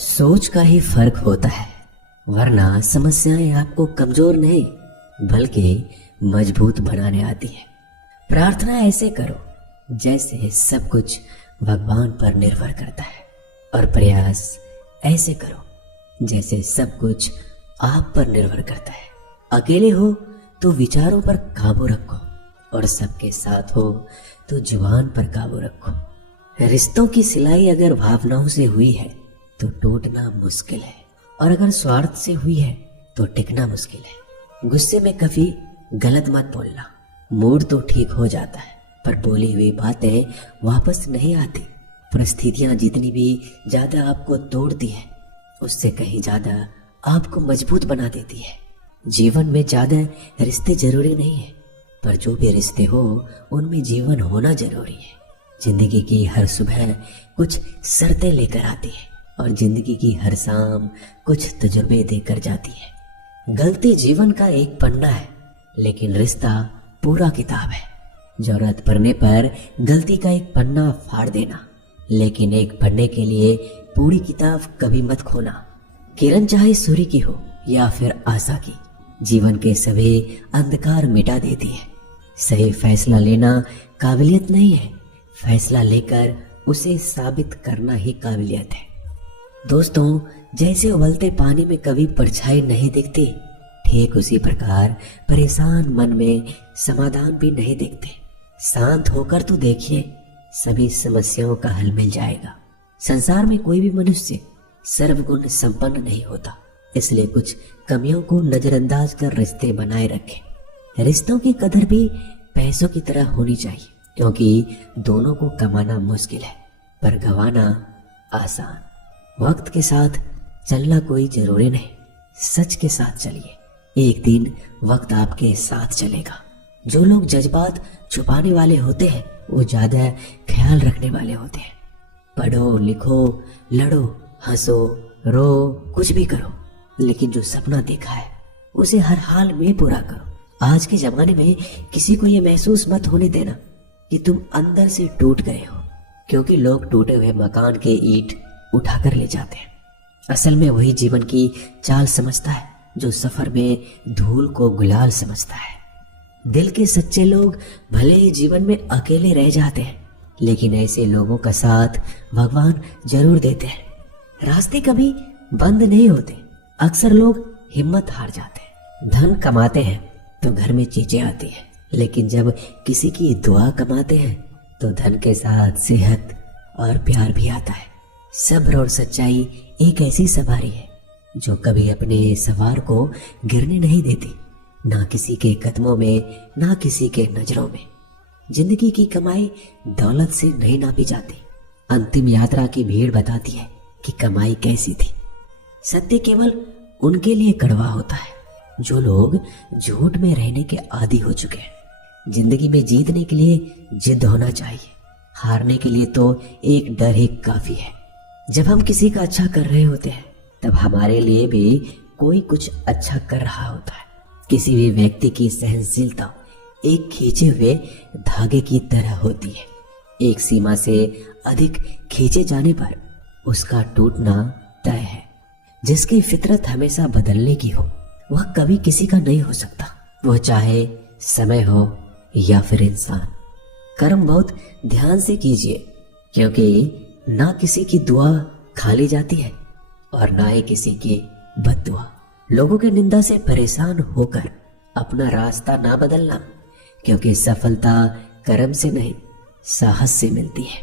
सोच का ही फर्क होता है, वरना समस्याएं आपको कमजोर नहीं बल्कि मजबूत बनाने आती है। प्रार्थना ऐसे करो जैसे सब कुछ भगवान पर निर्भर करता है, और प्रयास ऐसे करो जैसे सब कुछ आप पर निर्भर करता है। अकेले हो तो विचारों पर काबू रखो, और सबके साथ हो तो जुबान पर काबू रखो। रिश्तों की सिलाई अगर भावनाओं से हुई है तो टूटना मुश्किल है, और अगर स्वार्थ से हुई है तो टिकना मुश्किल है। गुस्से में कभी गलत मत बोलना। मूड तो ठीक हो जाता है, पर बोली हुई बातें वापस नहीं आती। परिस्थितियां जितनी भी ज्यादा आपको तोड़ती है, उससे कहीं ज्यादा आपको मजबूत बना देती है। जीवन में ज्यादा रिश्ते जरूरी नहीं है, पर जो भी रिश्ते हो उनमें जीवन होना जरूरी है। जिंदगी की हर सुबह कुछ शर्तें लेकर आती है, और जिंदगी की हर शाम कुछ तजुर्बे देकर जाती है। गलती जीवन का एक पन्ना है, लेकिन रिश्ता पूरा किताब है। जरूरत पड़ने पर गलती का एक पन्ना फाड़ देना, लेकिन एक पन्ने के लिए पूरी किताब कभी मत खोना। किरण चाहे सूर्य की हो या फिर आशा की, जीवन के सभी अंधकार मिटा देती है। सही फैसला लेना काबिलियत नहीं है, फैसला लेकर उसे साबित करना ही काबिलियत है। दोस्तों, जैसे उबलते पानी में कभी परछाई नहीं दिखती, ठीक उसी प्रकार परेशान मन में समाधान भी नहीं दिखते। शांत होकर तो देखिए, सभी समस्याओं का हल मिल जाएगा। संसार में कोई भी मनुष्य सर्वगुण संपन्न नहीं होता, इसलिए कुछ कमियों को नजरअंदाज कर रिश्ते बनाए रखें। रिश्तों की कदर भी पैसों की तरह होनी चाहिए, क्योंकि दोनों को कमाना मुश्किल है पर गंवाना आसान। वक्त के साथ चलना कोई जरूरी नहीं, सच के साथ चलिए। एक दिन वक्त आपके साथ चलेगा। जो लोग जज्बात छुपाने वाले होते हैं वो ज्यादा ख्याल रखने वाले होते हैं। पढ़ो, लिखो, लड़ो, हंसो, रो, कुछ भी करो, लेकिन जो सपना देखा है उसे हर हाल में पूरा करो। आज के जमाने में किसी को ये महसूस मत होने देना कि तुम अंदर से टूट गए हो, क्योंकि लोग टूटे हुए मकान के ईंट उठाकर ले जाते हैं। असल में वही जीवन की चाल समझता है जो सफर में धूल को गुलाल समझता है। दिल के सच्चे लोग भले ही जीवन में अकेले रह जाते हैं, लेकिन ऐसे लोगों का साथ भगवान जरूर देते हैं। रास्ते कभी बंद नहीं होते। अक्सर लोग हिम्मत हार जाते हैं। धन कमाते हैं तो घर में चीजें आती हैं, लेकिन जब किसी की दुआ कमाते हैं तो धन के साथ सेहत और प्यार भी आता है। सब्र और सच्चाई एक ऐसी सवारी है जो कभी अपने सवार को गिरने नहीं देती, ना किसी के कदमों में, ना किसी के नजरों में। जिंदगी की कमाई दौलत से नहीं नापी जाती। अंतिम यात्रा की भीड़ बताती है कि कमाई कैसी थी। सत्य केवल उनके लिए कड़वा होता है जो लोग झूठ में रहने के आदी हो चुके हैं। जिंदगी में जीतने के लिए जिद होना चाहिए, हारने के लिए तो एक डर ही काफी है। जब हम किसी का अच्छा कर रहे होते हैं तब हमारे लिए भी कोई कुछ अच्छा कर रहा होता है। किसी भी व्यक्ति की सहनशीलता एक खींचे हुए धागे की तरह होती है। एक सीमा से अधिक खींचे जाने पर उसका टूटना तय है। जिसकी फितरत हमेशा बदलने की हो वह कभी किसी का नहीं हो सकता, वह चाहे समय हो या फिर इंसान। कर्म बहुत ध्यान से कीजिए, क्योंकि ना किसी की दुआ खाली जाती है और ना ही किसी की बद्दुआ। लोगों के निंदा से परेशान होकर अपना रास्ता ना बदलना, क्योंकि सफलता कर्म से नहीं साहस से मिलती है।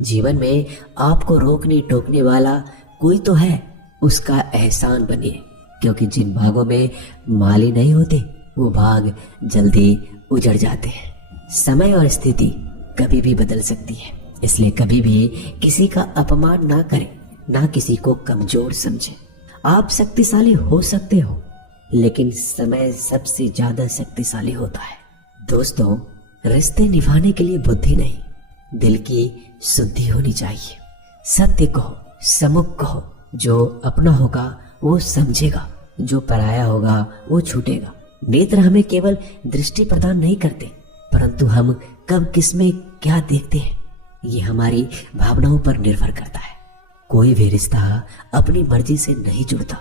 जीवन में आपको रोकने टोकने वाला कोई तो है, उसका एहसान बनिए, क्योंकि जिन भागों में माली नहीं होते वो भाग जल्दी उजड़ जाते हैं। समय और स्थिति कभी भी बदल सकती है, इसलिए कभी भी किसी का अपमान ना करें, ना किसी को कमजोर समझें। आप शक्तिशाली हो सकते हो, लेकिन समय सबसे ज्यादा शक्तिशाली होता है। दोस्तों, रिश्ते निभाने के लिए बुद्धि नहीं, दिल की शुद्धि होनी चाहिए। सत्य कहो, सम्मुख कहो। जो अपना होगा वो समझेगा, जो पराया होगा वो छूटेगा। नेत्र हमें केवल दृष्टि प्रदान नहीं करते, परंतु हम कब किसमें क्या देखते हैं ये हमारी भावनाओं पर निर्भर करता है। कोई भी रिश्ता अपनी मर्जी से नहीं जुड़ता,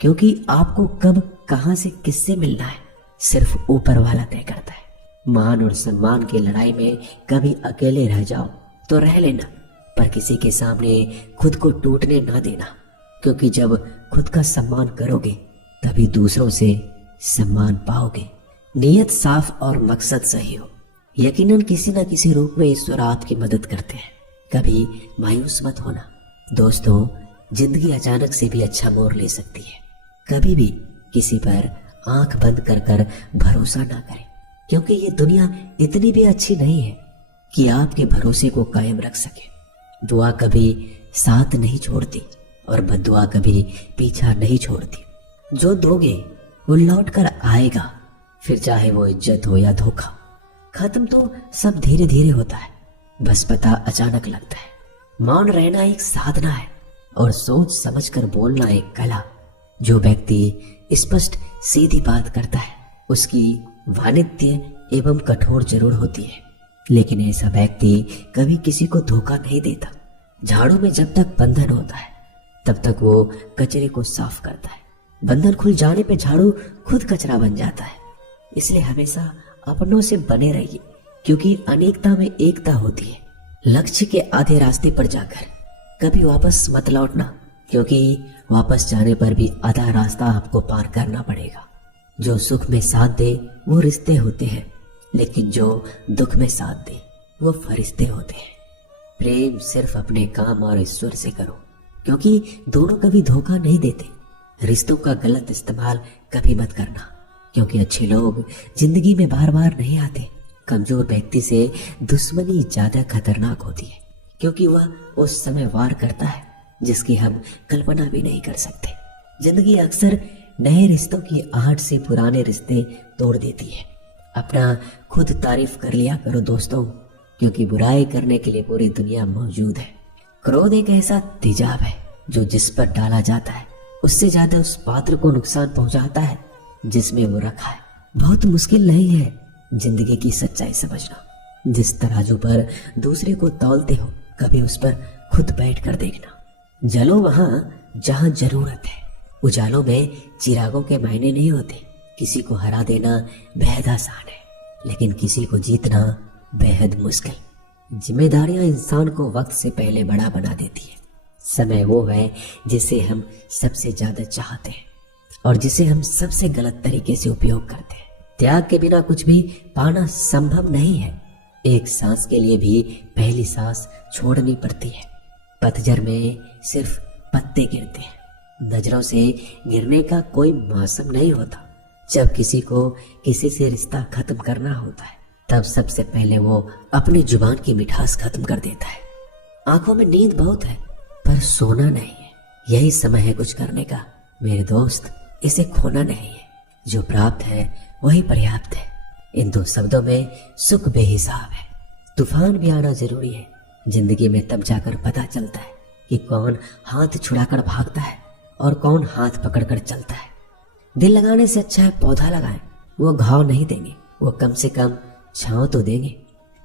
क्योंकि आपको कब कहां से किससे मिलना है सिर्फ ऊपर वाला तय करता है। मान और सम्मान की लड़ाई में कभी अकेले रह जाओ तो रह लेना, पर किसी के सामने खुद को टूटने ना देना, क्योंकि जब खुद का सम्मान करोगे तभी दूसरों से सम्मान पाओगे। नीयत साफ और मकसद सही हो, यकीनन किसी न किसी रूप में ईश्वर आपकी मदद करते हैं। कभी मायूस मत होना दोस्तों, जिंदगी अचानक से भी अच्छा मोड़ ले सकती है। कभी भी किसी पर आंख बंद कर कर भरोसा ना करें, क्योंकि ये दुनिया इतनी भी अच्छी नहीं है कि आपके भरोसे को कायम रख सके। दुआ कभी साथ नहीं छोड़ती और बद्दुआ कभी पीछा नहीं छोड़ती। जो दोगे वो लौट कर आएगा, फिर चाहे वो इज्जत हो या धोखा। खत्म तो सब धीरे धीरे होता है, बस पता अचानक लगता है। मौन रहना एक साधना है और सोच समझकर बोलना एक कला। जो व्यक्ति स्पष्ट सीधी बात करता है उसकी वाणिज्य एवं कठोर जरूर होती है, लेकिन ऐसा व्यक्ति कभी किसी को धोखा नहीं देता। झाड़ू में जब तक बंधन होता है तब तक वो कचरे को साफ करता है। बंधन खुल जाने पे झाड़ू खुद कचरा बन जाता है। इसलिए हमेशा अपनों से बने रहिए, क्योंकि अनेकता में एकता होती है। लक्ष्य के आधे रास्ते पर जाकर कभी वापस मत लौटना, क्योंकि वापस जाने पर भी आधा रास्ता आपको पार करना पड़ेगा। जो सुख में साथ दे वो रिश्ते होते हैं, लेकिन जो दुख में साथ दे वो फरिश्ते होते हैं। प्रेम सिर्फ अपने काम और ईश्वर से करो, क्योंकि दोनों कभी धोखा नहीं देते। रिश्तों का गलत इस्तेमाल कभी मत करना, क्योंकि अच्छे लोग जिंदगी में बार बार नहीं आते। कमजोर व्यक्ति से दुश्मनी ज्यादा खतरनाक होती है, क्योंकि वह उस समय वार करता है जिसकी हम कल्पना भी नहीं कर सकते। जिंदगी अक्सर नए रिश्तों की आहट से पुराने रिश्ते तोड़ देती है। अपना खुद तारीफ कर लिया करो दोस्तों, क्योंकि बुराई करने के लिए पूरी दुनिया मौजूद है। क्रोध एक ऐसा तेजाब है जो जिस पर डाला जाता है उससे ज्यादा उस पात्र को नुकसान पहुंचाता है जिसमें वो रखा है। बहुत मुश्किल नहीं है जिंदगी की सच्चाई समझना। जिस तराजू पर दूसरे को तौलते हो कभी उस पर खुद बैठ कर देखना। जलो वहां जहां जरूरत है। उजालों में चिरागों के मायने नहीं होते। किसी को हरा देना बेहद आसान है, लेकिन किसी को जीतना बेहद मुश्किल। जिम्मेदारियां इंसान को वक्त से पहले बड़ा बना देती है। समय वो है जिसे हम सबसे ज्यादा चाहते हैं और जिसे हम सबसे गलत तरीके से उपयोग करते हैं। त्याग के बिना कुछ भी पाना संभव नहीं है। एक सांस के लिए भी पहली सांस छोड़नी पड़ती है। पतझड़ में सिर्फ पत्ते गिरते हैं। नजरों से गिरने का कोई मौसम नहीं होता। जब किसी को किसी से रिश्ता खत्म करना होता है तब सबसे पहले वो अपनी जुबान की मिठास खत्म कर देता है। आंखों में नींद बहुत है पर सोना नहीं है। यही समय है कुछ करने का मेरे दोस्त, इसे खोना नहीं है। जो प्राप्त है वही पर्याप्त है। इन दो शब्दों में सुख बेहिसाब है। तूफान भी आना जरूरी है। जिंदगी में तब जाकर पता चलता है कि कौन हाथ छुड़ाकर भागता है और कौन हाथ पकड़कर चलता है। दिल लगाने से अच्छा है पौधा लगाएं। वो घाव नहीं देंगे, वो कम से कम छांव तो देंगे।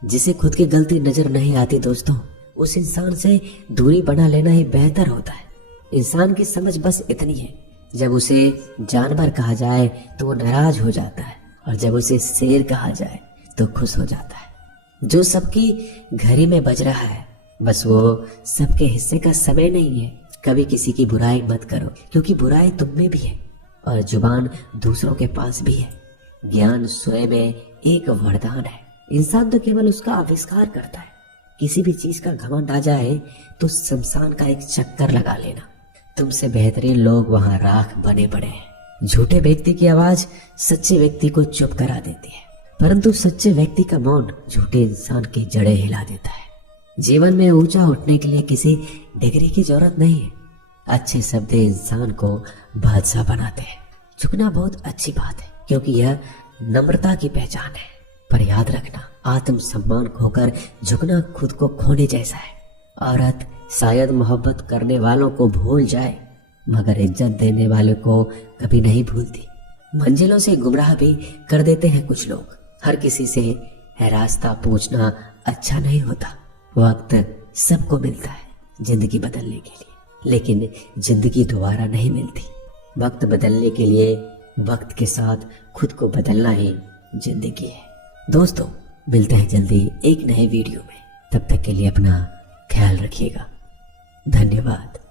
जिसे खुद की गलती नजर नहीं आती दोस्तों, उस इंसान से दूरी बना लेना ही बेहतर होता है। इंसान की समझ बस इतनी है, जब उसे जानवर कहा जाए तो वो नाराज हो जाता है और जब उसे शेर कहा जाए तो खुश हो जाता है। जो सबकी घड़ी में बज रहा है बस वो सबके हिस्से का समय नहीं है। कभी किसी की बुराई मत करो, क्योंकि बुराई तुम में भी है और जुबान दूसरों के पास भी है। ज्ञान स्वयं में एक वरदान है। इंसान तो केवल उसका आविष्कार करता है। किसी भी चीज का घमंड आ जाए तो शमशान का एक चक्कर लगा लेना। तुमसे बेहतरीन लोग वहां राख बने पड़े हैं। झूठे व्यक्ति की आवाज सच्चे व्यक्ति को चुप करा देती है, परंतु सच्चे व्यक्ति का मौन झूठे इंसान की जड़ें हिला देता है। जीवन में ऊंचा उठने के लिए किसी डिग्री की जरूरत नहीं है। अच्छे शब्द इंसान को बादशाह बनाते हैं। झुकना बहुत अच्छी बात है, क्योंकि यह नम्रता की पहचान है। पर याद रखना, आत्म सम्मान खोकर झुकना खुद को खोने जैसा है। औरत शायद मोहब्बत करने वालों को भूल जाए, मगर इज्जत देने वाले को कभी नहीं भूलती। मंजिलों से गुमराह भी कर देते हैं कुछ लोग। हर किसी से रास्ता पूछना अच्छा नहीं होता। वक्त सबको मिलता है जिंदगी बदलने के लिए। लेकिन जिंदगी दोबारा नहीं मिलती। वक्त बदलने के लिए वक्त के साथ खुद को बदलना ही जिंदगी है। दोस्तों, मिलते हैं जल्दी एक नए वीडियो में। तब तक के लिए अपना ख्याल रखिएगा। धन्यवाद।